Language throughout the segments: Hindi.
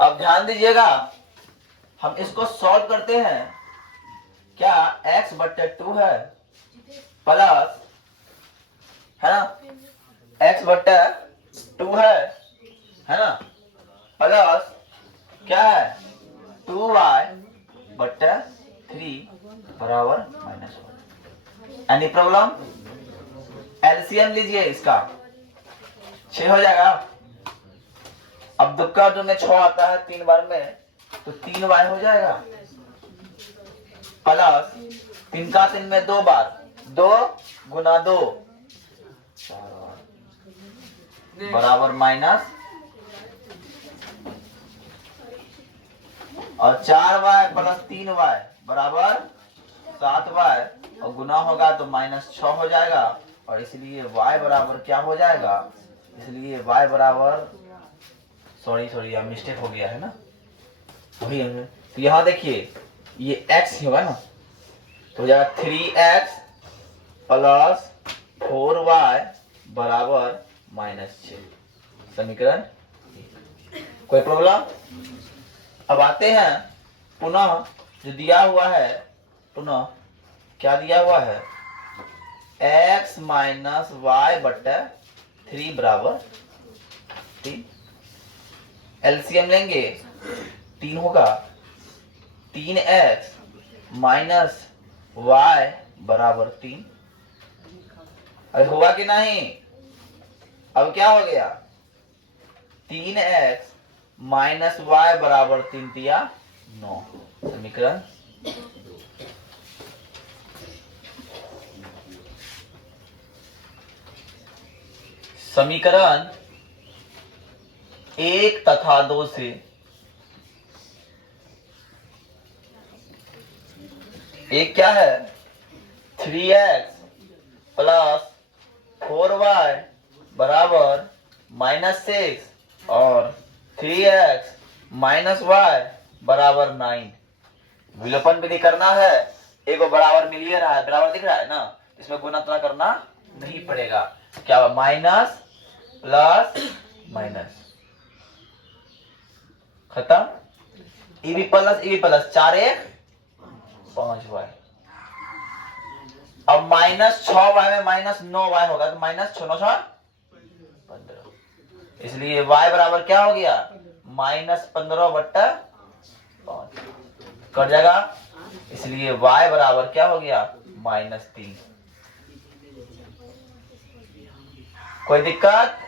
अब ध्यान दीजिएगा, हम इसको सॉल्व करते हैं। क्या x बट्टे 2 है प्लस, है ना, x बट्टे 2 है ना, प्लस क्या है 2y बट्टे 3 बराबर -1। Any problem? एलसीएम लीजिए इसका, 6 हो जाएगा। अब दुक्का जो में 6 आता है 3 बार में, तो 3y हो जाएगा प्लस 3 का 3 में 2 बार, 2 गुना 2 बराबर माइनस, और 4y प्लस 3y बराबर 7y, और गुना होगा तो -6 हो जाएगा, और इसलिए y बराबर क्या हो जाएगा, इसलिए y बराबर, सॉरी मिस्टेक हो गया है ना, वही है। तो यहाँ देखिए ये x होगा ना, तो हो जाएगा 3x प्लस 4y बराबर -6, समीकरण। कोई प्रॉब्लम? अब आते हैं पुनः जो दिया हुआ है, पुनः क्या दिया हुआ है, x माइनस वाई बट्टा 3 बराबर 3। एलसीएम लेंगे 3 होगा, 3x माइनस वाई बराबर 3। अरे होगा कि नहीं? अब क्या हो गया, 3x माइनस वाई बराबर 3 दिया 9, समीकरण। समीकरण 1 तथा 2 से एक क्या है, 3x प्लस 4y बराबर -6 और 3x माइनस वाई बराबर 9। विलोपन विधि करना है, एक बराबर मिल ही रहा है, बराबर दिख रहा है ना, इसमें गुना तुना करना नहीं पड़ेगा। क्या माइनस प्लस माइनस, खत्म। E plus 4 1 5y। अब -6y में -9y होगा, तो -6 15, इसलिए y बराबर क्या हो गया, -15 बट्टा 5 कट जाएगा, इसलिए y बराबर क्या हो गया, -3। कोई दिक्कत?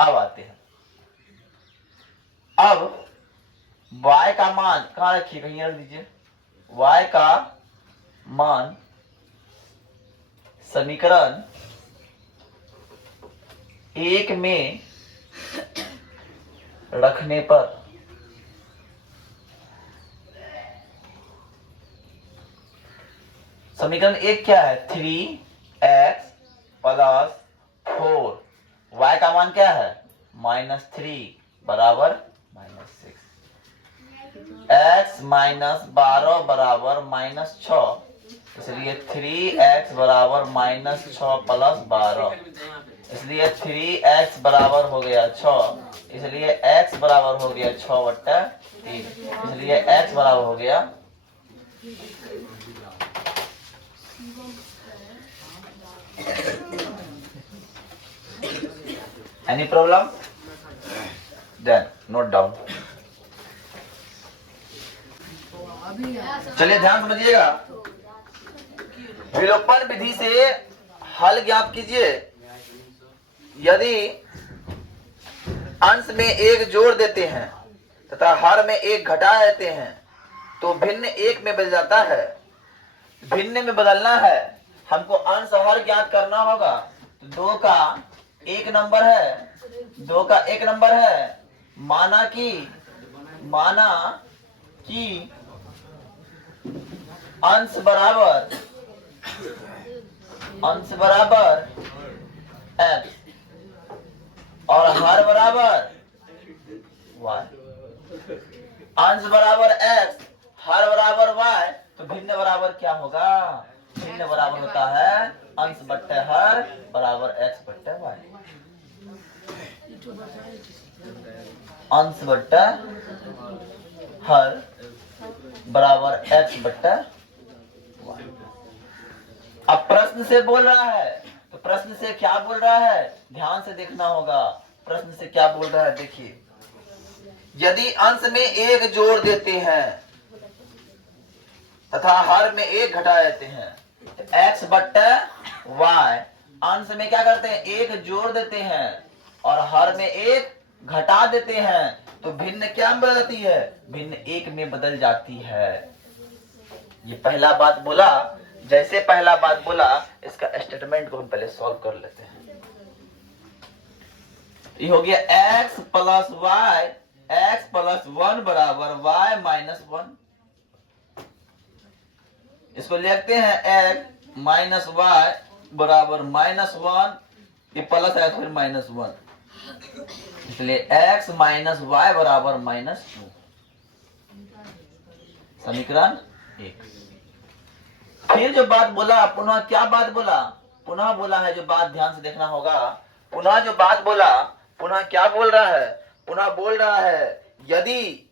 अब आते हैं, अब y का मान कहां रखिए, कहीं रख दीजिए। y का मान समीकरण 1 में रखने पर समीकरण 1 क्या है, 3x प्लस 4, y का मान क्या है, -3 बराबर -6, x माइनस 12 बराबर -6, इसलिए 3x बराबर -6 प्लस 12, इसलिए 3x बराबर हो गया 6, इसलिए x बराबर हो गया 6 बट्टा 3, इसलिए x बराबर हो गया any problem? Then note down. चलिए ध्यान समझिएगा, विलोपन विधि से हल ज्ञात कीजिए। यदि अंश में 1 जोड़ देते हैं तथा हर में 1 घटा देते हैं तो भिन्न 1 में बदल जाता है। भिन्न में बदलना है, हमको अंश हर ज्ञात करना होगा। तो 2 का 1 नंबर है, 2 का 1 नंबर है, माना कि अंश बराबर x और हर बराबर y। अंश बराबर x, हर बराबर y, तो भिन्न बराबर क्या होगा, भिन्न बराबर होता है अंश बट्टे हर बराबर x बट्टे y। अंश बट्टा हर बराबर x बट्टा y। अब प्रश्न से बोल रहा है, तो प्रश्न से क्या बोल रहा है ध्यान से देखना होगा। प्रश्न से क्या बोल रहा है देखिए, यदि अंश में एक जोड़ देते हैं तथा हर में एक घटा देते हैं, तो x बट्टा y, अंश में क्या करते हैं एक जोड़ देते हैं और हर में एक घटा देते हैं, तो भिन्न क्या में बदलती है, भिन्न एक में बदल जाती है। ये पहला बात बोला। जैसे पहला बात बोला, इसका स्टेटमेंट को हम पहले सॉल्व कर लेते हैं। ये हो गया x plus y, x plus 1 बराबर y माइनस 1। इसको लिखते हैं x माइनस वाई बराबर माइनस 1, ये प्लस है फिर माइनस 1, इसलिए x माइनस वाई बराबर माइनस 2। समीकरण 1। फिर जो बात बोला, पुनः क्या बात बोला, पुनः बोला है जो बात ध्यान से देखना होगा। पुनः जो बात बोला, पुनः क्या बोल रहा है, पुनः बोल रहा है यदि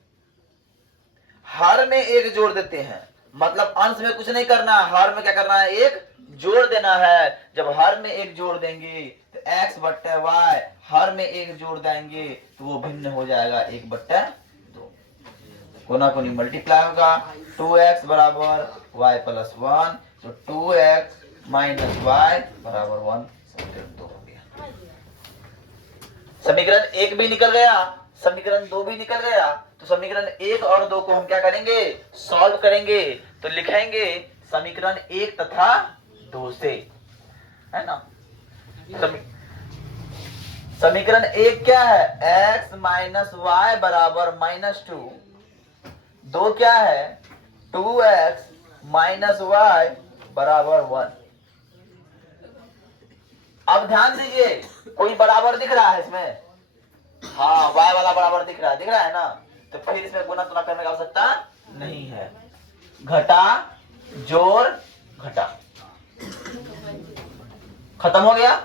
हर में एक जोड़ देते हैं, मतलब अंश में कुछ नहीं करना, हर में क्या करना है एक जोड़ देना है। जब हर में एक जोड़ देंगे तो x बट्टा y, हर में एक जोड़ देंगे तो वो भिन्न हो जाएगा 1 बट्टा 2। कोना कोनी मल्टीप्लाई होगा, 2x बराबर y प्लस 1, तो 2x माइनस y बराबर 1। समीकरण 2 हो गया। समीकरण 1 भी निकल गया, समीकरण 2 भी निकल गया। तो समीकरण 1 और 2 को हम क्या करेंगे, सॉल्व करेंगे। तो लिखेंगे समीकरण 1 तथा 2 से, है ना। समीकरण 1 क्या है, x माइनस वाई बराबर माइनस 2। 2 क्या है, 2x माइनस वाई बराबर 1। अब ध्यान दीजिए, कोई बराबर दिख रहा है इसमें, हाँ y वाला बराबर दिख रहा है ना, तो फिर इसमें गुना तुना करने की आवश्यकता नहीं है। घटा जोड़ घटा, खत्म हो गया।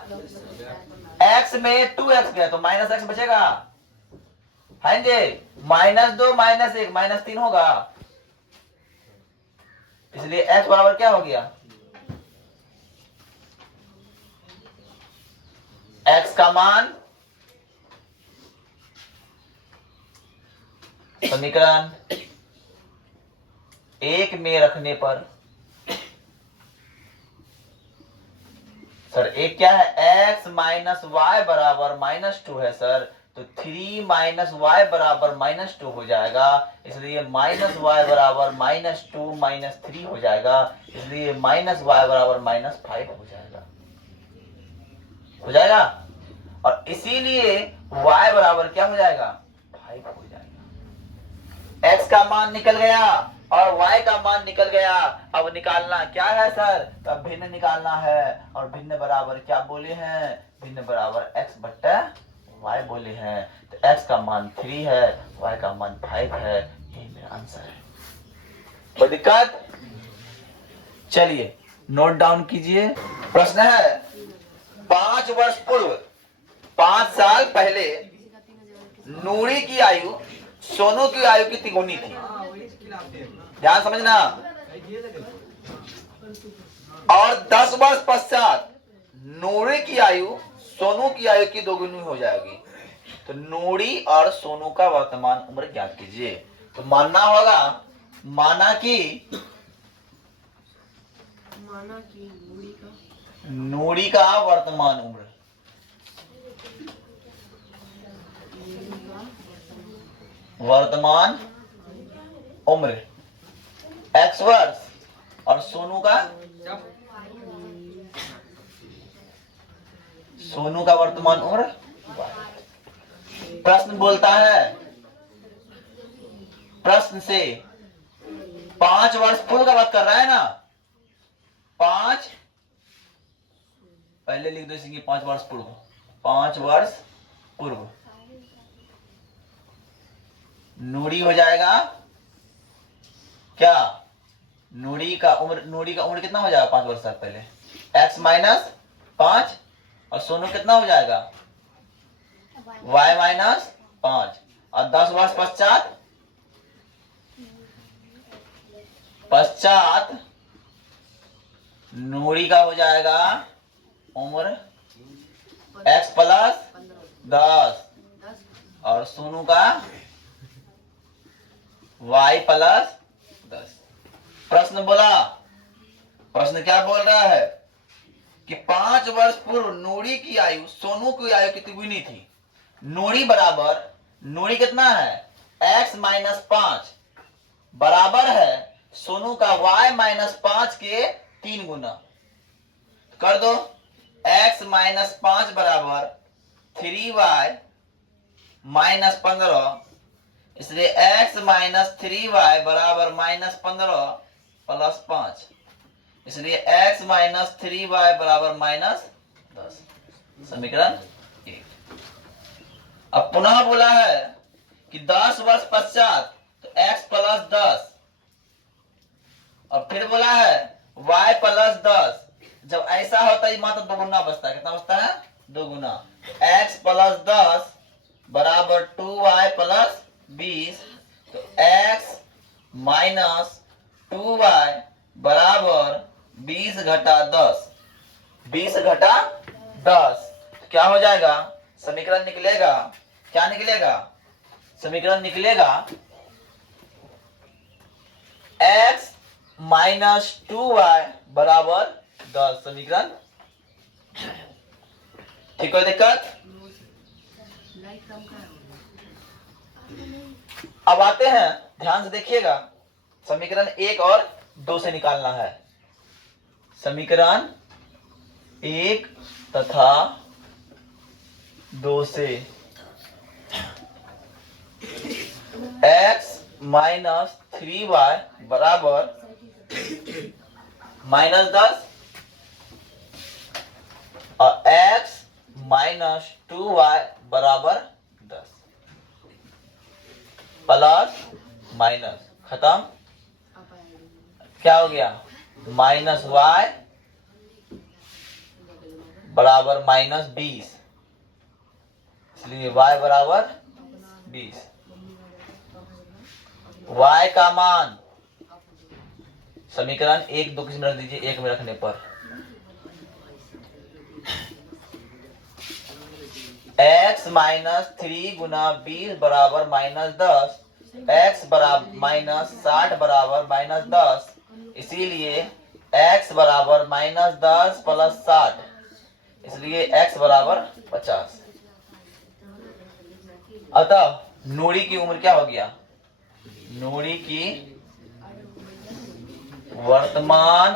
x में 2x गया तो माइनस x बचेगा, है जी, माइनस 2 माइनस 1 माइनस 3 होगा, इसलिए x बराबर क्या हो गया, x का मान समीकरण 1 में रखने पर, सर एक क्या है, x माइनस वाई बराबर माइनस 2 है सर, तो 3 माइनस वाई बराबर माइनस 2 हो जाएगा, इसलिए माइनस वाई बराबर माइनस 2 माइनस 3 हो जाएगा, इसलिए माइनस वाई बराबर माइनस 5 हो जाएगा, हो जाएगा। और इसीलिए y बराबर क्या हो जाएगा, 5 हो जाएगा। x का मान निकल गया और y का मान निकल गया। अब निकालना क्या है सर, तब भिन्न निकालना है, और भिन्न बराबर क्या बोले हैं, भिन्न बराबर x बट्टा y बोले हैं। तो x का मान 3 है, y का मान 5 है, यही मेरा आंसर है। कोई दिक्कत, चलिए नोट डाउन कीजिए। प्रश्न है, 5 वर्ष पूर्व, 5 साल पहले नूरी की आयु सोनू की आयु की तिगुनी थी। ध्यान समझना। और 10 वर्ष पश्चात नूरी की आयु सोनू की आयु की दोगुनी हो जाएगी। तो नूरी और सोनू का वर्तमान उम्र ज्ञात कीजिए। तो मानना होगा, माना कि नूरी का वर्तमान उम्र, वर्तमान उम्र x वर्ष, और सोनू का वर्तमान उम्र। प्रश्न बोलता है, प्रश्न से 5 वर्ष पूर्व का बात कर रहा है ना, 5 पहले लिख दो इसी 5 वर्ष पूर्व, 5 वर्ष पूर्व नूरी हो जाएगा क्या, नूरी का उम्र कितना हो जाएगा 5 वर्ष साल पहले, x माइनस 5, और सोनू कितना हो जाएगा y माइनस 5, और 10 वर्ष पश्चात नूरी का हो जाएगा उम्र x प्लस 10 और सोनू का y प्लस 10। प्रश्न क्या बोल रहा है कि 5 वर्ष पूर्व नूरी की आयु सोनू की आयु कितनी गुनी थी। नूरी कितना है x माइनस 5 बराबर है सोनू का y माइनस 5 के 3 गुना। कर दो x माइनस 5 बराबर 3y माइनस 15, इसलिए x माइनस 3y बराबर माइनस 15 प्लस 5, इसलिए x माइनस 3y बराबर माइनस 10। समीकरण 1। अब पुनः बोला है कि 10 वर्ष पश्चात तो x प्लस 10 और फिर बोला है y प्लस 10। जब ऐसा होता है मात्र 2 गुना बचता है। कितना बचता है 2 गुना। x प्लस 10 बराबर 2y प्लस 20, तो x माइनस 2y बराबर 20 घटा 10। 20 घटा 10 क्या हो जाएगा समीकरण निकलेगा। क्या निकलेगा समीकरण निकलेगा x माइनस 2y बराबर 10। समीकरण ठीक है दिक्कत। अब आते हैं ध्यान से देखिएगा समीकरण 1 और 2 से निकालना है। समीकरण 1 तथा 2 से x माइनस 3y बराबर माइनस 10 और x माइनस 2y बराबर 10 प्लस माइनस खत्म। क्या हो गया माइनस y बराबर माइनस 20, इसलिए y बराबर 20। y का मान समीकरण 1 2 किसी में रख दीजिए, 1 में रखने पर x माइनस 3 गुना 20 बराबर माइनस 10, x बराबर माइनस 60 बराबर माइनस 10, इसीलिए x बराबर माइनस 10 प्लस 60, इसलिए x बराबर 50। अतः नूरी की उम्र क्या हो गया। नूरी की वर्तमान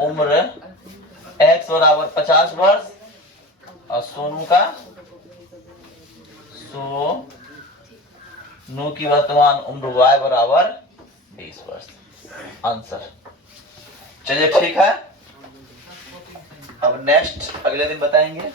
उम्र x बराबर 50 वर्ष और सोनू की वर्तमान उम्र y बराबर 20 वर्ष। आंसर। चलिए ठीक है, अब नेक्स्ट अगले दिन बताएंगे।